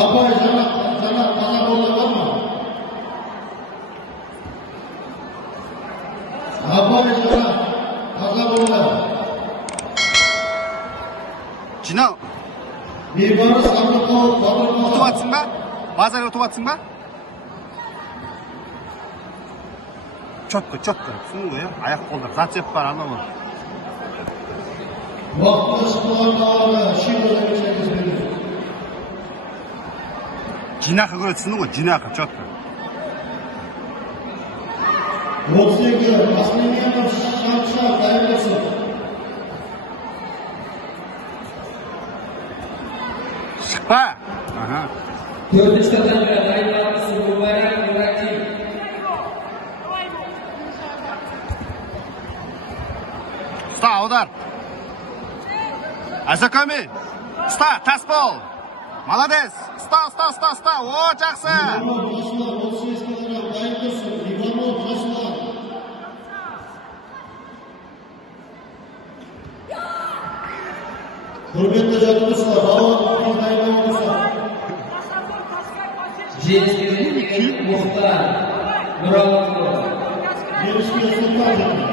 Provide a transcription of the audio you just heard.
Abay jana taza bolda barmı? Abay jana taza bolda. Cino. Bibarı sabırda babırma. Otuvatsın mı? Bazar otuvatsın mı? Çötkü. Түсіндің ғой, аяқ қолдар. Зацеп бар, анау. Vaqtda çıkmalarına şimdi ödemişseniz verir. Жинақы көреді, түсіндің ғой, жинақы, чөткü. 32 Asmeniyanов şarkışa dayanırsın. Шықпа. Ага. Dördüncü kazanca dayılanması mübarek Murat'ın. Ұста, аудар. Азаками. Ұста, тас бол. Молодец. Ұста. О, жақсы. İvanov Жасұлан 38 килограмм dayanırsın. Ivanov Жасұлан. Құрметті жаттығушылар, балуан дайындалып тұрса. Жетістігіне Мұхтар Нұралықұлы. Жеңіске Сұлтан.